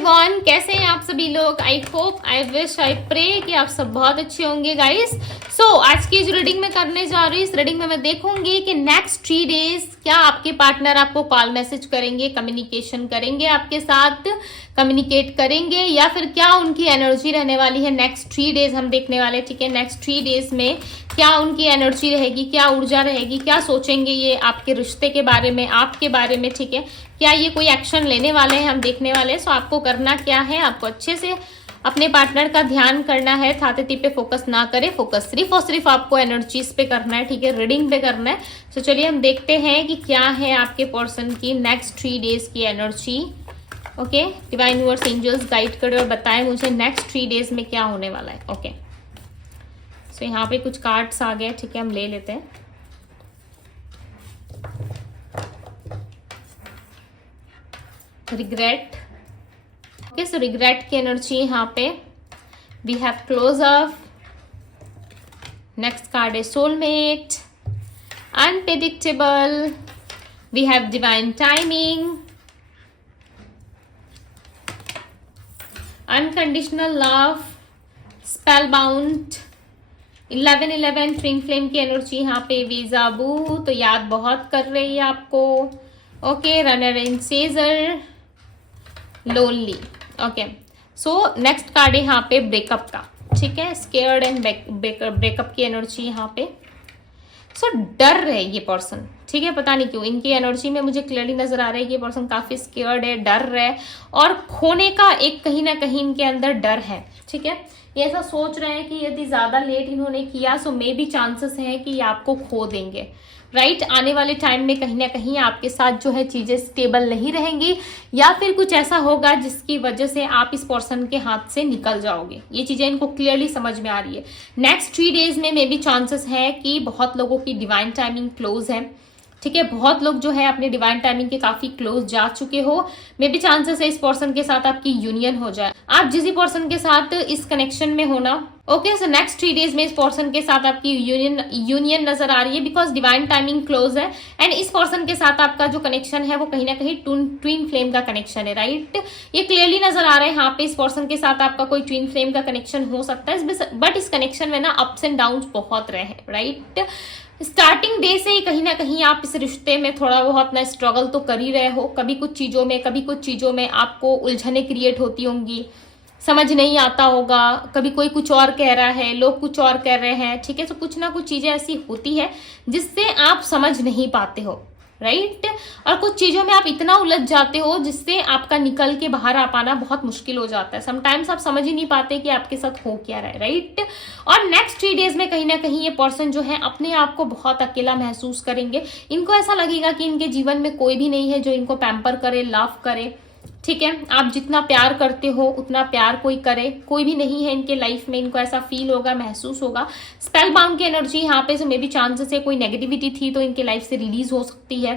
Everyone, कैसे हैं आप सभी लोग। I hope, I wish, I pray कि आप सब बहुत अच्छे होंगे गाइस। सो आज की जो रीडिंग मैं करने जा रही हूँ, इस रीडिंग में मैं देखूंगी कि नेक्स्ट 3 डेज क्या आपके पार्टनर आपको कॉल मैसेज करेंगे, कम्युनिकेशन करेंगे, आपके साथ कम्युनिकेट करेंगे, या फिर क्या उनकी एनर्जी रहने वाली है। नेक्स्ट 3 डेज हम देखने वाले, ठीक है। नेक्स्ट 3 डेज में क्या उनकी एनर्जी रहेगी, क्या ऊर्जा रहेगी, क्या सोचेंगे ये आपके रिश्ते के बारे में, आपके बारे में, ठीक है। क्या ये कोई एक्शन लेने वाले हैं, हम देखने वाले हैं। सो आपको करना क्या है, आपको अच्छे से अपने पार्टनर का ध्यान करना है। थातेती पे फोकस ना करें, फोकस सिर्फ और सिर्फ आपको एनर्जीज पे करना है, ठीक है, रीडिंग पे करना है। सो चलिए हम देखते हैं कि क्या है आपके पर्सन की नेक्स्ट 3 डेज की energy. Okay, divine universe angels guide करें और बताएं मुझे नेक्स्ट 3 डेज में क्या होने वाला है। ओके, सो यहाँ पे कुछ कार्ड्स आ गए, ठीक है, हम ले लेते हैं। रिग्रेट, ओके, सो रिग्रेट की एनर्जी यहाँ पे। We have close up, next card है soulmate, unpredictable, we have divine timing, unconditional love, spellbound, 1111 twin flame की एनर्जी यहाँ पे। वीजाबू, तो याद बहुत कर रही है आपको। Okay, runner and seizure, lonely. Okay, so next card है यहाँ पे ब्रेकअप का, ठीक है, स्केयर्ड एंड ब्रेकअप की एनर्जी यहाँ पे। सो डर रहे ये पर्सन, ठीक है, पता नहीं क्यों इनकी एनर्जी में मुझे क्लियरली नजर आ रहा है कि ये पर्सन काफी स्केयर्ड है, डर रहे, और खोने का एक कहीं ना कहीं इनके अंदर डर है, ठीक है। ये ऐसा सोच रहे हैं कि यदि ज्यादा लेट इन्होंने किया सो मे बी चांसेस हैं कि ये आपको खो देंगे, राइट। आने वाले टाइम में कहीं ना कहीं आपके साथ जो है चीजें स्टेबल नहीं रहेंगी, या फिर कुछ ऐसा होगा जिसकी वजह से आप इस पर्सन के हाथ से निकल जाओगे। ये चीजें इनको क्लियरली समझ में आ रही है। नेक्स्ट 3 डेज में मे बी चांसेस है कि बहुत लोगों की डिवाइन टाइमिंग क्लोज है, ठीक है। बहुत लोग जो है अपने डिवाइन टाइमिंग के काफी क्लोज जा चुके हो। मे बी चांसेस है इस पर्सन के साथ आपकी यूनियन हो जाए, आप जिस पर्सन के साथ इस कनेक्शन में होना। ओके, सो नेक्स्ट 3 डेज में इस पर्सन के साथ आपकी यूनियन नजर आ रही है, बिकॉज डिवाइन टाइमिंग क्लोज है। एंड इस पर्सन के साथ आपका जो कनेक्शन है वो कहीं ना कहीं ट्विन फ्लेम का कनेक्शन है, राइट। ये क्लियरली नजर आ रहा है यहाँ पे इस पर्सन के साथ आपका कोई ट्विन फ्लेम का कनेक्शन हो सकता है, बट इस कनेक्शन में ना अप्स एंड डाउन बहुत रहे हैं, राइट। स्टार्टिंग डे से ही कहीं ना कहीं आप इस रिश्ते में थोड़ा बहुत ना स्ट्रगल तो कर ही रहे हो। कभी कुछ चीजों में आपको उलझने क्रिएट होती होंगी, समझ नहीं आता होगा, कभी कोई कुछ और कह रहा है, लोग कुछ और कह रहे हैं, ठीक है। तो कुछ ना कुछ चीजें ऐसी होती है जिससे आप समझ नहीं पाते हो, राइट। और कुछ चीजों में आप इतना उलझ जाते हो जिससे आपका निकल के बाहर आ पाना बहुत मुश्किल हो जाता है। समटाइम्स आप समझ ही नहीं पाते कि आपके साथ हो क्या रहा है, राइट। और नेक्स्ट 3 डेज में कहीं ना कहीं ये पर्सन जो है अपने आप को बहुत अकेला महसूस करेंगे। इनको ऐसा लगेगा कि इनके जीवन में कोई भी नहीं है जो इनको पैम्पर करे, लव करे, ठीक है। आप जितना प्यार करते हो उतना प्यार कोई करे, कोई भी नहीं है इनके लाइफ में। इनको ऐसा फील होगा, महसूस होगा। स्पेल बाउंड की एनर्जी यहाँ पे, मे बी चांसेस है कोई नेगेटिविटी थी तो इनके लाइफ से रिलीज हो सकती है।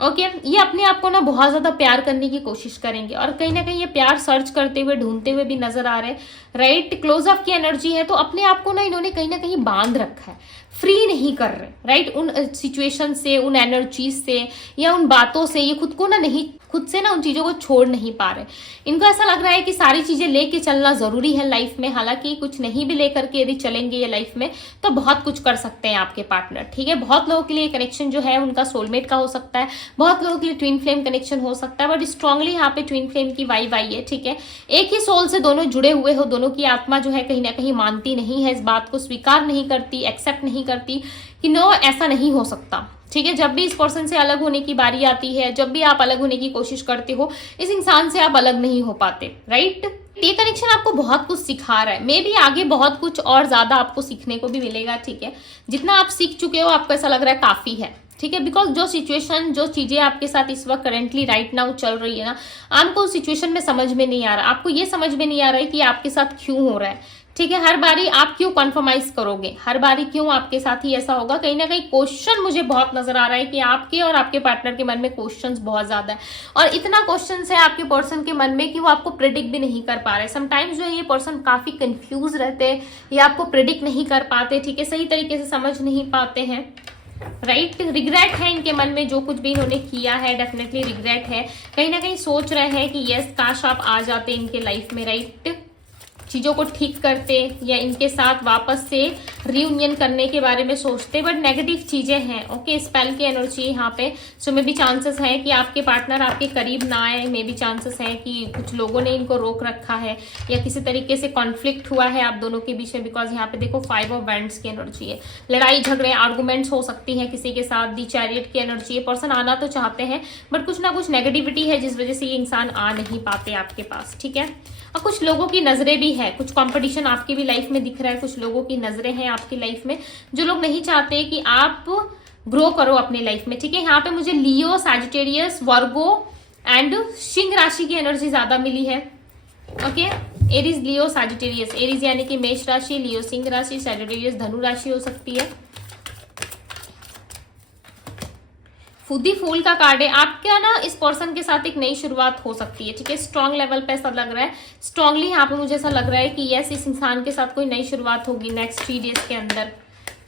ओके, ये अपने आप को ना बहुत ज्यादा प्यार करने की कोशिश करेंगे, और कहीं ना कहीं ये प्यार सर्च करते हुए, ढूंढते हुए भी नजर आ रहे हैं, राइट। क्लोज अप की एनर्जी है, तो अपने आप को ना इन्होंने कहीं ना कहीं बांध रखा है, फ्री नहीं कर रहे, राइट। उन सिचुएशन से, उन एनर्जीज से, या उन बातों से ये खुद से ना उन चीजों को छोड़ नहीं पा रहे। इनको ऐसा लग रहा है कि सारी चीजें लेके चलना जरूरी है लाइफ में। हालांकि कुछ नहीं भी लेकर के यदि चलेंगे ये लाइफ में तो बहुत कुछ कर सकते हैं आपके पार्टनर, ठीक है। बहुत लोगों के लिए कनेक्शन जो है उनका सोलमेट का हो सकता है, बहुत लोगों के लिए ट्विन फ्लेम कनेक्शन हो सकता है, बट स्ट्रांगली यहाँ पे ट्विन फ्लेम की वाइब आई है, ठीक है। एक ही सोल से दोनों जुड़े हुए हो, दोनों की आत्मा जो है कहीं ना कहीं मानती नहीं है, इस बात को स्वीकार नहीं करती, एक्सेप्ट नहीं करती कि नो, ऐसा नहीं हो सकता, ठीक है। जब भी इस पर्सन से अलग होने की बारी आती है, जब भी आप अलग होने की कोशिश करते हो, इस इंसान से आप अलग नहीं हो पाते, राइट। ये कनेक्शन आपको बहुत कुछ सिखा रहा है, मे बी आगे बहुत कुछ और ज्यादा आपको सीखने को भी मिलेगा, ठीक है। जितना आप सीख चुके हो आपको ऐसा लग रहा है काफी है, ठीक है। बिकॉज जो सिचुएशन, जो चीजें आपके साथ इस वक्त करेंटली राइट नाउ चल रही है ना, आपको उस सिचुएशन में समझ में नहीं आ रहा, आपको ये समझ में नहीं आ रहा है कि आपके साथ क्यों हो रहा है, ठीक है। हर बारी आप क्यों कॉन्फर्माइज करोगे, हर बारी क्यों आपके साथ ही ऐसा होगा। कहीं ना कहीं क्वेश्चन मुझे बहुत नजर आ रहा है कि आपके और आपके पार्टनर के मन में क्वेश्चंस बहुत ज्यादा है, और इतना क्वेश्चंस है आपके पर्सन के मन में कि वो आपको प्रेडिक्ट भी नहीं कर पा रहे। समटाइम्स जो है ये पर्सन काफी कंफ्यूज रहते हैं, या आपको प्रेडिक्ट नहीं कर पाते, ठीक है, सही तरीके से समझ नहीं पाते हैं। राइट। रिग्रेट है इनके मन में, जो कुछ भी इन्होंने किया है डेफिनेटली रिग्रेट है। कहीं ना कहीं सोच रहे हैं कि यस काश आप आ जाते इनके लाइफ में, राइट, चीजों को ठीक करते या इनके साथ वापस से रियूनियन करने के बारे में सोचते, बट नेगेटिव चीजें हैं। ओके, स्पेल की एनर्जी यहाँ पे, सो मे बी चांसेस है कि आपके पार्टनर आपके करीब ना आए, मे बी चांसेस है कि कुछ लोगों ने इनको रोक रखा है या किसी तरीके से कॉन्फ्लिक्ट हुआ है आप दोनों के बीच में, बिकॉज यहाँ पे देखो 5 ऑफ वैंड्स की एनर्जी है। लड़ाई झगड़े आर्गूमेंट्स हो सकती है किसी के साथ। दी चैरियट की एनर्जी है, पर्सन आना तो चाहते हैं बट कुछ ना कुछ नेगेटिविटी है जिस वजह से ये इंसान आ नहीं पाते आपके पास, ठीक है। और कुछ लोगों की नजरें भी है, कुछ कंपटीशन आपकी भी लाइफ में दिख रहा है, कुछ लोगों की नजरें हैं आपकी लाइफ में जो लोग नहीं चाहते कि आप ग्रो करो अपनी लाइफ में, ठीक है। यहाँ पे मुझे लियो, सैजिटेरियस, वर्गो एंड सिंह राशि की एनर्जी ज्यादा मिली है। ओके, एरीज, लियो, सैजिटेरियस। एरीज यानी कि मेष राशि, लियो सिंह राशि, सैजिटेरियस धनु राशि हो सकती है। खुदी फूल का कार्ड है। आपका ना इस पर्सन के साथ एक नई शुरुआत हो सकती है, ठीक है। स्ट्रॉन्ग लेवल पे ऐसा लग रहा है, स्ट्रांगली यहाँ पे मुझे ऐसा लग रहा है कि यस इस इंसान के साथ कोई नई शुरुआत होगी नेक्स्ट 3 डेज के अंदर,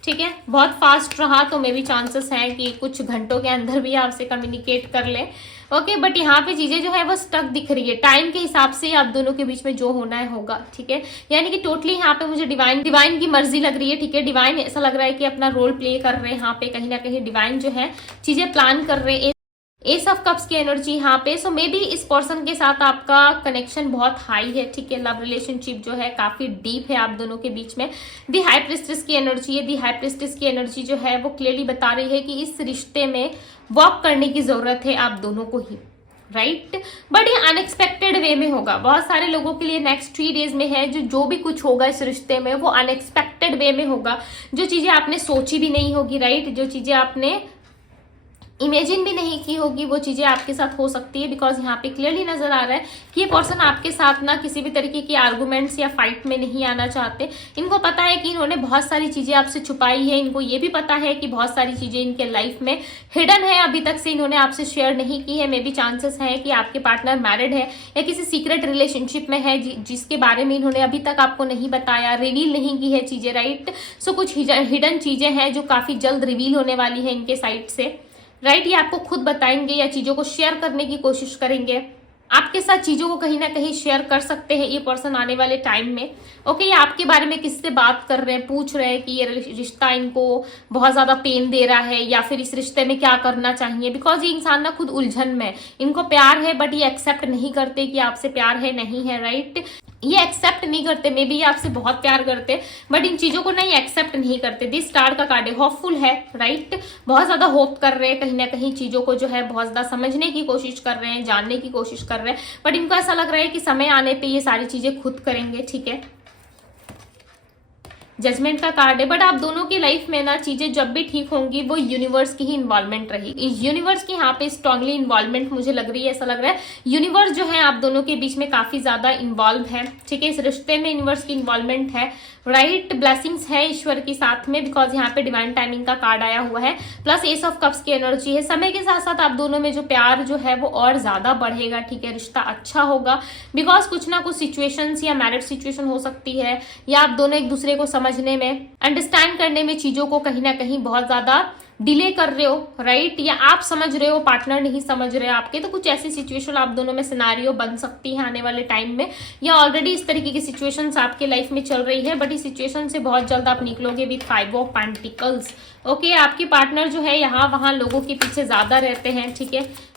ठीक है। बहुत फास्ट रहा तो मे भी चांसेस है कि कुछ घंटों के अंदर भी आपसे कम्युनिकेट कर ले। ओके, बट यहाँ पे चीजें जो है वो स्टक दिख रही है। टाइम के हिसाब से आप दोनों के बीच में जो होना है होगा, ठीक है। यानी कि टोटली यहाँ पे मुझे डिवाइन की मर्जी लग रही है, ठीक है। डिवाइन ऐसा लग रहा है कि अपना रोल प्ले कर रहे हैं यहाँ पे, कहीं ना कहीं डिवाइन जो है चीजें प्लान कर रहे हैं। एस ऑफ कप्स की एनर्जी यहाँ पे, सो मे बी इस पर्सन के साथ आपका कनेक्शन बहुत हाई है, ठीक है। लव रिलेशनशिप जो है काफी डीप है आप दोनों के बीच में। दी हाई प्रिस्टेस की एनर्जी है। दी हाई प्रिस्टेस की एनर्जी जो है वो क्लियरली बता रही है कि इस रिश्ते में वॉक करने की जरूरत है आप दोनों को ही, राइट। बट ये अनएक्सपेक्टेड वे में होगा। बहुत सारे लोगों के लिए नेक्स्ट 3 डेज में है जो भी कुछ होगा इस रिश्ते में वो अनएक्सपेक्टेड वे में होगा। जो चीजें आपने सोची भी नहीं होगी, राइट, जो चीजें आपने इमेजिन भी नहीं की होगी वो चीजें आपके साथ हो सकती है। बिकॉज यहाँ पे क्लियरली नजर आ रहा है कि ये पर्सन आपके साथ ना किसी भी तरीके की आर्गुमेंट्स या फाइट में नहीं आना चाहते। इनको पता है कि इन्होंने बहुत सारी चीजें आपसे छुपाई है। इनको ये भी पता है कि बहुत सारी चीजें इनके लाइफ में हिडन है, अभी तक से इन्होंने आपसे शेयर नहीं की है। मे बी चांसेस है कि आपके पार्टनर मैरिड है या किसी सीक्रेट रिलेशनशिप में है जिसके बारे में इन्होंने अभी तक आपको नहीं बताया, रिवील नहीं की है चीजें, राइट। सो कुछ हिडन चीजें हैं जो काफी जल्द रिवील होने वाली है इनके साइड से, राइट। ये आपको खुद बताएंगे या चीजों को शेयर करने की कोशिश करेंगे। आपके साथ चीजों को कहीं ना कहीं शेयर कर सकते हैं ये पर्सन आने वाले टाइम में। ओके, ये आपके बारे में किससे बात कर रहे हैं, पूछ रहे हैं कि ये रिश्ता इनको बहुत ज्यादा पेन दे रहा है या फिर इस रिश्ते में क्या करना चाहिए। बिकॉज ये इंसान ना खुद उलझन में, इनको प्यार है बट ये एक्सेप्ट नहीं करते कि आपसे प्यार है नहीं है, राइट। ये एक्सेप्ट नहीं करते, मे बी ये आपसे बहुत प्यार करते बट इन चीजों को नहीं एक्सेप्ट नहीं करते। दिस स्टार का कार्ड है, होपफुल है, राइट। बहुत ज्यादा होप कर रहे हैं, कहीं ना कहीं चीजों को जो है बहुत ज्यादा समझने की कोशिश कर रहे हैं, जानने की कोशिश कर रहे हैं, बट इनको ऐसा लग रहा है कि समय आने पे ये सारी चीजें खुद करेंगे, ठीक है। जजमेंट का कार्ड है, बट आप दोनों की लाइफ में ना चीजें जब भी ठीक होंगी वो यूनिवर्स की ही इन्वॉल्वमेंट रहेगी। यूनिवर्स की यहाँ पे स्ट्रांगली इन्वॉल्वमेंट मुझे लग रही है, ऐसा लग रहा है यूनिवर्स जो है आप दोनों के बीच में काफी ज्यादा इन्वॉल्व है, ठीक है। इस रिश्ते में यूनिवर्स की इन्वॉल्वमेंट है, राइट। ब्लेसिंग्स है ईश्वर की साथ में, बिकॉज यहाँ पे डिवाइन टाइमिंग का कार्ड आया हुआ है, प्लस एस ऑफ कप्स की एनर्जी है। समय के साथ साथ आप दोनों में जो प्यार जो है वो और ज्यादा बढ़ेगा, ठीक है। रिश्ता अच्छा होगा बिकॉज कुछ ना कुछ सिचुएशंस या मैरिड सिचुएशन हो सकती है या आप दोनों एक दूसरे को समझने में, अंडरस्टैंड करने में चीजों को कहीं ना कहीं बहुत ज्यादा डिले कर रहे हो, राइट। या आप समझ रहे हो पार्टनर नहीं समझ रहे आपके, तो कुछ ऐसी सिचुएशन आप दोनों में सिनारियो बन सकती है आने वाले टाइम में, या ऑलरेडी इस तरीके की सिचुएशंस आपके लाइफ में चल रही है बट इस सिचुएशन से बहुत जल्द आप निकलोगे विद 5 ऑफ पेंटिकल्स। ओके, आपके पार्टनर जो है यहाँ वहां लोगों के पीछे ज्यादा रहते हैं, ठीक है।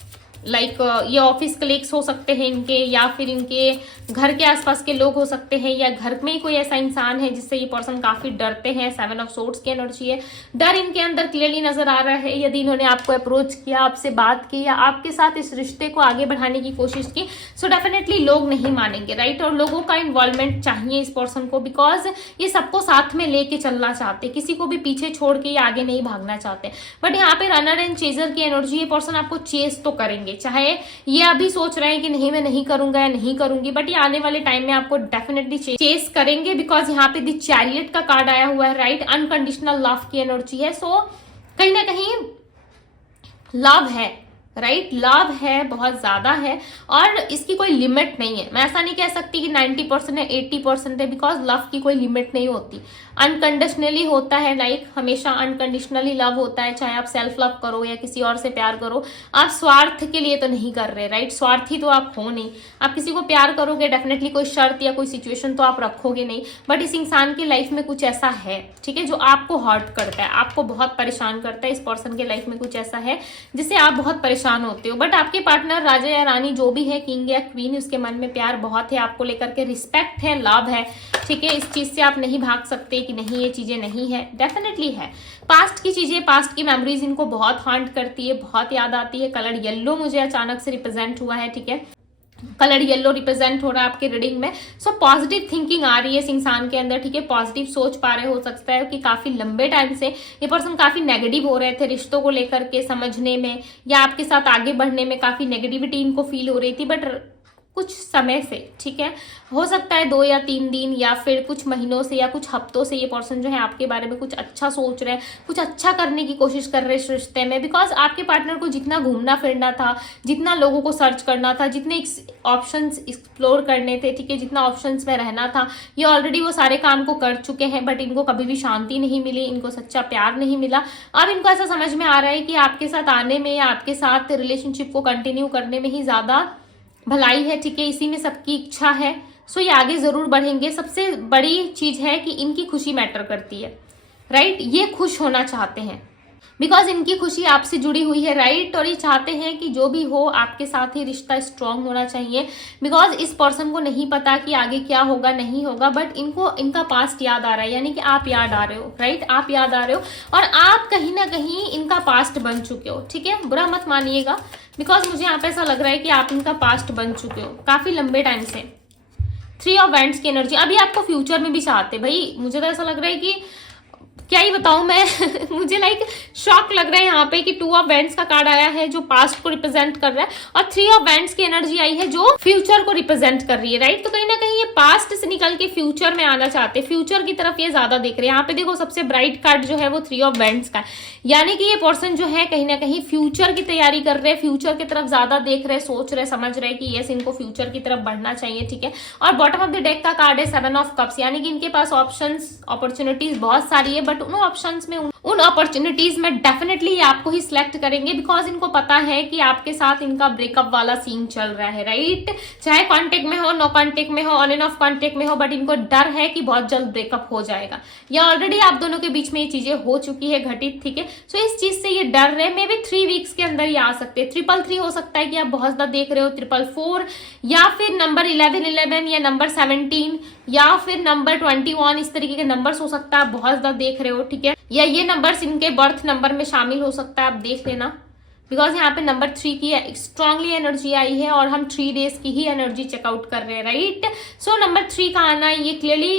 लाइक ये ऑफिस कलीग्स हो सकते हैं इनके, या फिर इनके घर के आसपास के लोग हो सकते हैं, या घर में ही कोई ऐसा इंसान है जिससे ये पर्सन काफी डरते हैं। 7 ऑफ सोर्ड्स की एनर्जी है, डर इनके अंदर क्लियरली नजर आ रहा है। यदि इन्होंने आपको अप्रोच किया, आपसे बात की या आपके साथ इस रिश्ते को आगे बढ़ाने की कोशिश की, सो डेफिनेटली लोग नहीं मानेंगे, राइट। और लोगों का इन्वॉल्वमेंट चाहिए इस पर्सन को, बिकॉज ये सबको साथ में लेके चलना चाहते, किसी को भी पीछे छोड़ के ये आगे नहीं भागना चाहते। बट यहाँ पे रनर एंड चेजर की एनर्जी, ये पर्सन आपको चेस तो करेंगे, चाहे ये अभी सोच रहे हैं कि नहीं मैं नहीं करूंगा या नहीं करूंगी, बट ये आने वाले टाइम में आपको डेफिनेटली चेस करेंगे। बिकॉज यहाँ पे द चैरियट का कार्ड आया हुआ है, राइट। अनकंडीशनल लव की एनर्जी है, सो कहीं ना कहीं लव है, राइट। लव है, बहुत ज्यादा है, और इसकी कोई लिमिट नहीं है। मैं ऐसा नहीं कह सकती कि 90% है, 80% है, बिकॉज लव की कोई लिमिट नहीं होती। अनकंडीशनली होता है, लाइक हमेशा अनकंडीशनली लव होता है, चाहे आप सेल्फ लव करो या किसी और से प्यार करो। आप स्वार्थ के लिए तो नहीं कर रहे, राइट। स्वार्थी तो आप हो नहीं। आप किसी को प्यार करोगे, डेफिनेटली कोई शर्त या कोई सिचुएशन तो आप रखोगे नहीं, बट इस इंसान की लाइफ में कुछ ऐसा है, ठीक है, जो आपको हर्ट करता है, आपको बहुत परेशान करता है। इस पर्सन के लाइफ में कुछ ऐसा है जिससे आप बहुत परेशान होते हो, बट आपके पार्टनर राजा या रानी जो भी है, किंग या क्वीन, उसके मन में प्यार बहुत है, आपको लेकर के रिस्पेक्ट है, लव है, ठीक है। इस चीज से आप नहीं भाग सकते कि नहीं ये चीजें नहीं है, डेफिनेटली है। पास्ट की चीजें, पास्ट की मेमोरीज इनको बहुत हॉन्ट करती है, बहुत याद आती है। कलर येलो मुझे अचानक से रिप्रेजेंट हुआ है, ठीक है, कलर येलो रिप्रेजेंट हो रहा है आपके रीडिंग में। सो पॉजिटिव थिंकिंग आ रही है इस इंसान के अंदर, ठीक है, पॉजिटिव सोच पा रहे हो सकता है कि काफी लंबे टाइम से ये पर्सन काफी नेगेटिव हो रहे थे रिश्तों को लेकर के समझने में, या आपके साथ आगे बढ़ने में काफी नेगेटिविटी इनको फील हो रही थी, बट कुछ समय से, ठीक है, हो सकता है 2 या 3 दिन या फिर कुछ महीनों से या कुछ हफ्तों से ये पर्सन जो है आपके बारे में कुछ अच्छा सोच रहे हैं, कुछ अच्छा करने की कोशिश कर रहे हैं इस रिश्ते में। बिकॉज आपके पार्टनर को जितना घूमना फिरना था, जितना लोगों को सर्च करना था, जितने ऑप्शंस एक्सप्लोर करने थे, ठीक है, जितना ऑप्शंस में रहना था, ये ऑलरेडी वो सारे काम को कर चुके हैं, बट इनको कभी भी शांति नहीं मिली, इनको सच्चा प्यार नहीं मिला। अब इनको ऐसा समझ में आ रहा है कि आपके साथ आने में या आपके साथ रिलेशनशिप को कंटिन्यू करने में ही ज्यादा भलाई है, ठीक है, इसी में सबकी इच्छा है। सो ये आगे जरूर बढ़ेंगे। सबसे बड़ी चीज है कि इनकी खुशी मैटर करती है, राइट। ये खुश होना चाहते हैं, बिकॉज इनकी खुशी आपसे जुड़ी हुई है, राइट। और ये चाहते हैं कि जो भी हो आपके साथ ही रिश्ता स्ट्रांग होना चाहिए, बिकॉज इस पर्सन को नहीं पता कि आगे क्या होगा नहीं होगा, बट इनको इनका पास्ट याद आ रहा है, यानी कि आप याद आ रहे हो, राइट, आप याद आ रहे हो, और आप कहीं ना कहीं इनका पास्ट बन चुके हो, ठीक है, बुरा मत मानिएगा, बिकॉज मुझे यहाँ पे ऐसा लग रहा है कि आप इनका पास्ट बन चुके हो काफी लंबे टाइम से। 3 ऑफ वैंड्स की एनर्जी, अभी आपको फ्यूचर में भी चाहते भाई, मुझे तो ऐसा लग रहा है कि क्या ही बताऊं मैं मुझे लाइक शॉक लग रहा है यहाँ पे कि 2 ऑफ वैंड्स का कार्ड आया है जो पास्ट को रिप्रेजेंट कर रहा है, और 3 ऑफ वैंड्स की एनर्जी आई है जो फ्यूचर को रिप्रेजेंट कर रही है, राइट। तो कहीं ना कहीं ये पास्ट से निकल के फ्यूचर में आना चाहते हैं, फ्यूचर की तरफ ये ज्यादा देख रहे हैं। यहाँ पे देखो सबसे ब्राइट कार्ड जो है वो 3 ऑफ वैंड्स का है, यानी कि ये पर्सन जो है कहीं ना कहीं फ्यूचर की तैयारी कर रहे हैं, फ्यूचर की तरफ ज्यादा देख रहे, सोच रहे, समझ रहे कि यस इनको फ्यूचर की तरफ बढ़ना चाहिए, ठीक है। और बॉटम ऑफ द डेक का कार्ड है 7 ऑफ कप्स, यानी कि इनके पास ऑप्शंस, अपॉर्चुनिटीज बहुत सारी है, बट उन ऑप्शंस में, उन अपॉर्चुनिटीज में डेफिनेटली आपको ही सिलेक्ट करेंगे, बिकॉज इनको पता है कि आपके साथ इनका ब्रेकअप वाला सीन चल रहा है, राइट। चाहे कांटेक्ट में हो, नो कांटेक्ट में हो, ऑन एंड ऑफ कांटेक्ट में हो, बट इनको डर है कि बहुत जल्द ब्रेकअप हो जाएगा, या ऑलरेडी आप दोनों के बीच में ये चीजें हो चुकी है घटित, ठीक है। सो इस चीज से ये डर रहे, मे बी 3 वीक्स के अंदर ये आ सकते हैं। 333 हो सकता है कि आप बहुत ज्यादा देख रहे हो, 444 या फिर नंबर 1111 या नंबर 17 या फिर नंबर 21, इस तरीके के नंबर्स हो सकता है आप बहुत ज्यादा देख रहे हो, ठीक है, या ये नंबर्स इनके बर्थ नंबर में शामिल हो सकता है, आप देख लेना, बिकॉज यहाँ पे नंबर 3 की स्ट्रांगली एनर्जी आई है और हम 3 डेज की ही एनर्जी चेकआउट कर रहे हैं, राइट। सो नंबर 3 का आना ये क्लियरली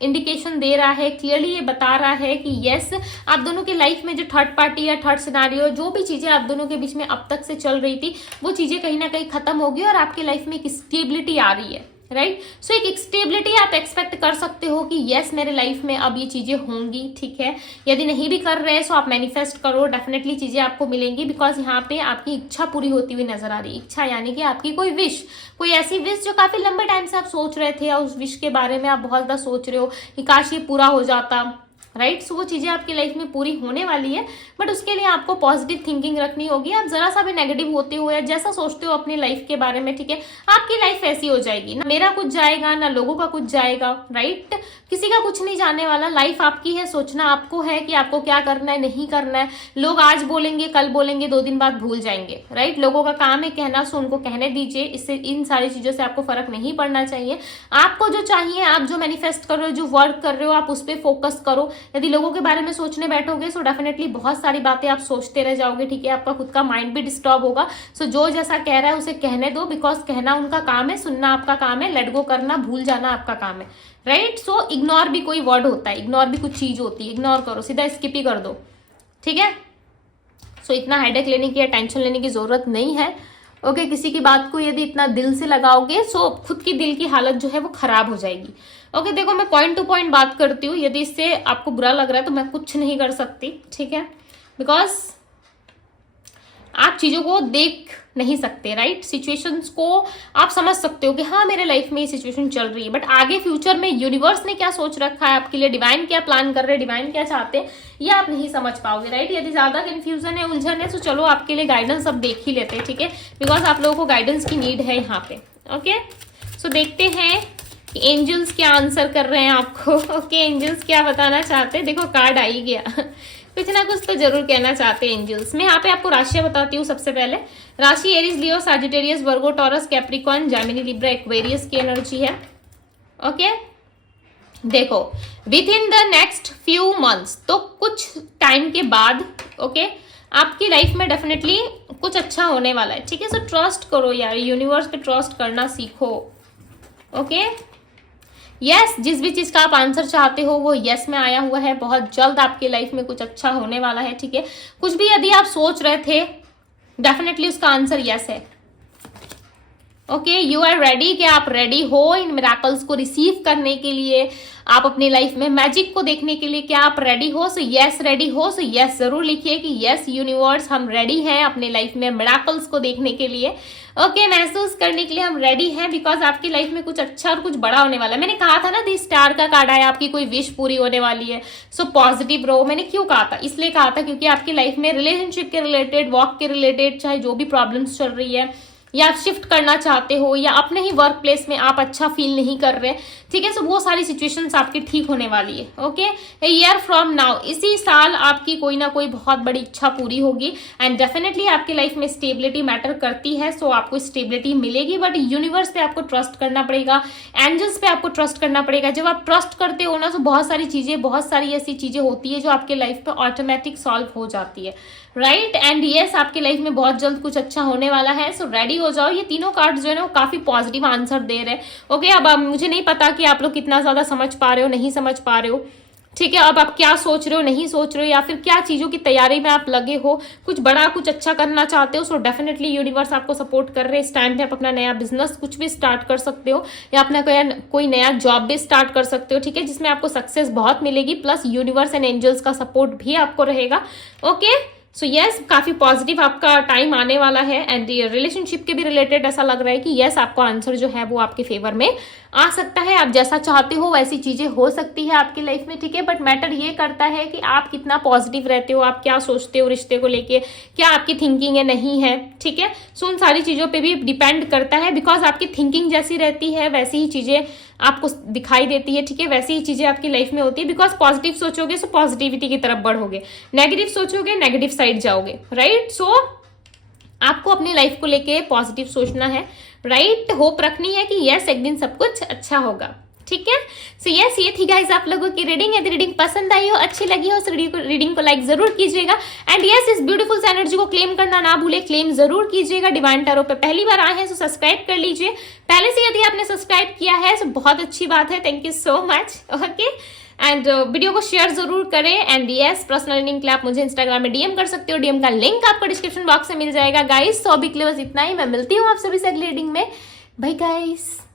इंडिकेशन दे रहा है, क्लियरली ये बता रहा है कि यस आप दोनों के लाइफ में जो थर्ड पार्टी या थर्ड सिनारियो, जो भी चीजें आप दोनों के बीच में अब तक से चल रही थी, वो चीजें कहीं ना कहीं खत्म होगी और आपके लाइफ में एक स्टेबिलिटी आ रही है, राइट। सो एक स्टेबिलिटी आप एक्सपेक्ट कर सकते हो कि यस मेरे लाइफ में अब ये चीजें होंगी, ठीक है। यदि नहीं भी कर रहे सो आप मैनिफेस्ट करो, डेफिनेटली चीजें आपको मिलेंगी, बिकॉज यहाँ पे आपकी इच्छा पूरी होती हुई नजर आ रही है। इच्छा यानी कि आपकी कोई विश, कोई ऐसी विश जो काफी लंबे टाइम से आप सोच रहे थे, या उस विश के बारे में आप बहुत ज्यादा सोच रहे हो कि काश ये पूरा हो जाता, राइट। सो वो चीजें आपकी लाइफ में पूरी होने वाली है, बट उसके लिए आपको पॉजिटिव थिंकिंग रखनी होगी। आप जरा सा भी नेगेटिव होते हुए जैसा सोचते हो अपनी लाइफ के बारे में, ठीक है, आपकी लाइफ ऐसी हो जाएगी, ना मेरा कुछ जाएगा ना लोगों का कुछ जाएगा, राइट। किसी का कुछ नहीं जाने वाला, लाइफ आपकी है, सोचना आपको है कि आपको क्या करना है नहीं करना है। लोग आज बोलेंगे, कल बोलेंगे, 2 दिन बाद भूल जाएंगे, राइट। लोगों का काम है कहना, सो उनको कहने दीजिए, इससे इन सारी चीजों से आपको फर्क नहीं पड़ना चाहिए। आपको जो चाहिए, आप जो मैनिफेस्ट कर रहे हो, जो वर्क कर रहे हो, आप उस पर फोकस करो। यदि लोगों के बारे में सोचने बैठोगे सो डेफिनेटली बहुत सारी बातें आप सोचते रह जाओगे, ठीक है, आपका खुद का माइंड भी डिस्टर्ब होगा। सो जो जैसा कह रहा है उसे कहने दो, बिकॉज कहना उनका काम है, सुनना आपका काम है, लेट गो करना, भूल जाना आपका काम है, राइट। सो इग्नोर भी कोई वर्ड होता है, इग्नोर भी कुछ चीज होती है, इग्नोर करो, सीधा स्किप ही कर दो, ठीक है। सो इतना हेडेक लेने की या टेंशन लेने की जरूरत नहीं है, ओके। किसी की बात को यदि इतना दिल से लगाओगे सो खुद की दिल की हालत जो है वो खराब हो जाएगी, ओके। देखो मैं पॉइंट टू पॉइंट बात करती हूँ, यदि इससे आपको बुरा लग रहा है तो मैं कुछ नहीं कर सकती, ठीक है, बिकॉज आप चीजों को देख नहीं सकते, राइट। सिचुएशंस को आप समझ सकते हो कि हाँ मेरे लाइफ में ये सिचुएशन चल रही है, बट आगे फ्यूचर में यूनिवर्स ने क्या सोच रखा है आपके लिए, डिवाइन क्या प्लान कर रहे हैं, डिवाइन क्या चाहते हैं, ये आप नहीं समझ पाओगे, राइट। यदि ज्यादा कंफ्यूजन है, उलझन है, तो चलो आपके लिए गाइडेंस अब देख ही लेते हैं, ठीक है, बिकॉज आप लोगों को गाइडेंस की नीड है यहाँ पे। ओके, सो देखते हैं कि एंजल्स क्या आंसर कर रहे हैं आपको। ओके, एंजल्स क्या बताना चाहते हैं। देखो कार्ड आ ही गया। कुछ ना कुछ तो जरूर कहना चाहते हैं एंजल्स। मैं यहाँ पे आपको राशियां बताती हूँ। सबसे पहले राशि Aries, Leo, Sagittarius, Virgo, Taurus, Capricorn, Gemini, Libra, Aquarius की एनर्जी है। ओके, देखो within the next few months, तो कुछ टाइम के बाद, ओके, आपकी लाइफ में डेफिनेटली कुछ अच्छा होने वाला है, ठीक है। सो ट्रस्ट करो यार, यूनिवर्स पे ट्रस्ट करना सीखो। ओके, यस, जिस भी चीज का आप आंसर चाहते हो वो यस में आया हुआ है। बहुत जल्द आपकी लाइफ में कुछ अच्छा होने वाला है, ठीक है। कुछ भी यदि आप सोच रहे थे, डेफिनेटली उसका आंसर यस है। ओके, यू आर रेडी, कि आप रेडी हो इन मिराकल्स को रिसीव करने के लिए, आप अपनी लाइफ में मैजिक को देखने के लिए, क्या आप रेडी हो? सो यस, रेडी हो। सो यस जरूर लिखिए कि यस यूनिवर्स, हम रेडी हैं अपनी लाइफ में मिराकल्स को देखने के लिए। ओके, महसूस करने के लिए हम रेडी हैं, बिकॉज आपकी लाइफ में कुछ अच्छा और कुछ बड़ा होने वाला है। मैंने कहा था ना, दी स्टार का कार्ड आया, आपकी कोई विश पूरी होने वाली है। सो पॉजिटिव रहो। मैंने क्यों कहा था? इसलिए कहा था क्योंकि आपकी लाइफ में रिलेशनशिप के रिलेटेड, वर्क के रिलेटेड, चाहे जो भी प्रॉब्लम्स चल रही है, या आप शिफ्ट करना चाहते हो, या अपने ही वर्क प्लेस में आप अच्छा फील नहीं कर रहे, ठीक है। सो वो सारी सिचुएशंस आपकी ठीक होने वाली है। Okay, a year from now, इसी साल आपकी कोई ना कोई बहुत बड़ी इच्छा पूरी होगी। एंड डेफिनेटली आपकी लाइफ में स्टेबिलिटी मैटर करती है। सो आपको स्टेबिलिटी मिलेगी, बट यूनिवर्स पे आपको ट्रस्ट करना पड़ेगा, एंजल्स पे आपको ट्रस्ट करना पड़ेगा। जब आप ट्रस्ट करते हो ना, तो बहुत सारी ऐसी चीजें होती है जो आपके लाइफ पे ऑटोमेटिक सॉल्व हो जाती है, राइट। एंड यस, आपके लाइफ में बहुत जल्द कुछ अच्छा होने वाला है। सो रेडी हो जाओ। ये तीनों कार्ड जो है ना, वो काफी पॉजिटिव आंसर दे रहे हैं। ओके, अब मुझे नहीं पता कि आप लोग कितना ज्यादा समझ पा रहे हो, नहीं समझ पा रहे हो, ठीक है। अब आप क्या सोच रहे हो, नहीं सोच रहे हो, या फिर क्या चीजों की तैयारी में आप लगे हो, कुछ बड़ा, कुछ अच्छा करना चाहते हो। सो डेफिनेटली यूनिवर्स आपको सपोर्ट कर रहे हैं। इस टाइम पे आप अपना नया बिजनेस कुछ भी स्टार्ट कर सकते हो, या अपना कोई नया जॉब भी स्टार्ट कर सकते हो, ठीक है, जिसमें आपको सक्सेस बहुत मिलेगी। प्लस यूनिवर्स एंड एंजल्स का सपोर्ट भी आपको रहेगा। ओके, सो यस, काफी पॉजिटिव आपका टाइम आने वाला है। एंड रिलेशनशिप के भी रिलेटेड ऐसा लग रहा है कि यस, आपका आंसर जो है वो आपके फेवर में आ सकता है। आप जैसा चाहते हो वैसी चीजें हो सकती है आपकी लाइफ में, ठीक है। बट मैटर ये करता है कि आप कितना पॉजिटिव रहते हो, आप क्या सोचते हो रिश्ते को लेके, क्या आपकी थिंकिंग है, नहीं है, ठीक है। सो उन सारी चीजों पे भी डिपेंड करता है, बिकॉज आपकी थिंकिंग जैसी रहती है वैसी ही चीजें आपको दिखाई देती है, ठीक है, वैसी ही चीजें आपकी लाइफ में होती है। बिकॉज पॉजिटिव सोचोगे सो पॉजिटिविटी की तरफ बढ़ोगे, नेगेटिव सोचोगे नेगेटिव साइड जाओगे, राइट। सो आपको अपनी लाइफ को लेके पॉजिटिव सोचना है, राइट। होप रखनी है कि यस, एक दिन सब कुछ अच्छा होगा, ठीक है। सो यस, ये थी गाइस आप लोगों की रीडिंग। यदि रीडिंग पसंद आई हो, अच्छी लगी हो, रीडिंग को लाइक जरूर कीजिएगा। एंड यस, इस ब्यूटीफुल से एनर्जी को क्लेम करना ना भूले, क्लेम जरूर कीजिएगा। डिवाइन टैरो पे पहली बार आए हैं तो सब्सक्राइब कर लीजिए। पहले से यदि आपने सब्सक्राइब किया है तो बहुत अच्छी बात है, thank you so much. Okay, and video को शेयर जरूर करें। एंड यस, पर्सनल रीडिंग के लिए आप मुझे इंस्टाग्राम में डीएम कर सकते हो, डीएम का लिंक आपको डिस्क्रिप्शन बॉक्स में मिल जाएगा। गाइस, सो अभी के लिए बस इतना ही। मैं मिलती हूँ आप सभी से अगली रीडिंग में। Bye guys.